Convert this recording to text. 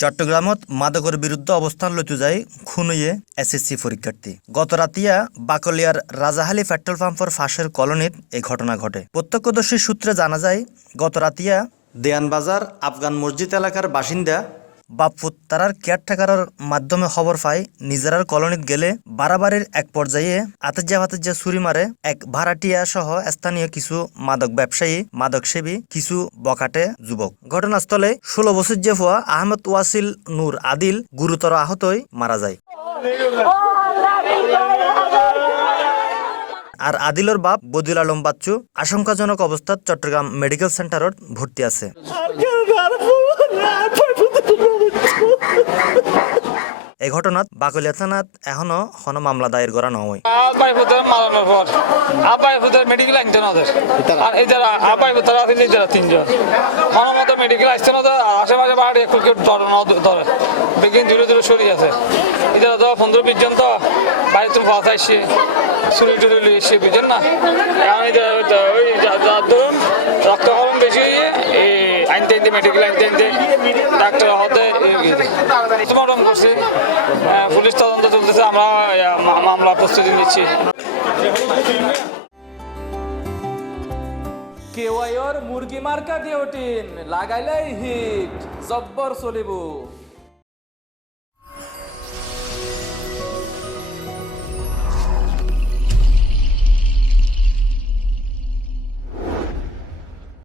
চট্টগ্রামত মাদকের বিরুদ্ধে অবস্থান লইতে যায় খুনুয়ে এসএসসি পরীক্ষার্থী। গত রাতিয়া বাকলিয়ার রাজাহালি পেট্রোল পাম্পর ফাঁসের কলোনিত এই ঘটনা ঘটে। প্রত্যক্ষদর্শী সূত্রে জানা যায়, গত রাতিয়া দেয়ানবাজার আফগান মসজিদ এলাকার বাসিন্দা বাপফুত তারার কেয়ারটেকারের মাধ্যমে খবর পায় নিজেরার কলোনিত গেলে বাড়াবাড়ির এক পর্যায়ে আতেজ্জা ফাতেজ্জা ছুরি মারে এক ভাড়াটিয়া সহ স্থানীয় কিছু মাদক ব্যবসায়ী মাদক সেবী কিছু বকাটে যুবক। ঘটনাস্থলে ষোলো বছর যে হওয়া আহমেদ ওয়াসিল নূর আদিল গুরুতর আহতই মারা যায়। আর আদিলর বাপ বদিল আলম বাচ্চু আশঙ্কাজনক অবস্থাত চট্টগ্রাম মেডিকেল সেন্টারত ভর্তি আছে। এই ঘটনাত বাকলিয়া থানাত এখনও কোনো মামলা দায়ের করা নয় আব্বাই মারানোর পর আব্বাই মেডিকেল আনতে না ওদের আর আব্বাই পুত্র আছে এদের তিনজন। কোনো মতো মেডিকেল আসছে না তো আর আশেপাশে বাড়ি একটু কেউ ধরে ধরে। বেগিন দূরে দূরে সরিয়ে আছে। এদের তো পনেরো বিশ জন তো বাড়ি তুমি ফাঁসা আসছে চুরি টুরি লিয়ে এসছে বুঝছেন না ওই মেডিকেল আনতে ডাক্তার হতে পোস্টমর্টম করছে পুলিশ তদন্ত চলতেছে, আমরা মামলা প্রস্তুতি নিচ্ছি। কেওয়াইর মুরগি মার্কা দিওটিন লাগাইলাই হিট, জব্বর চলিব।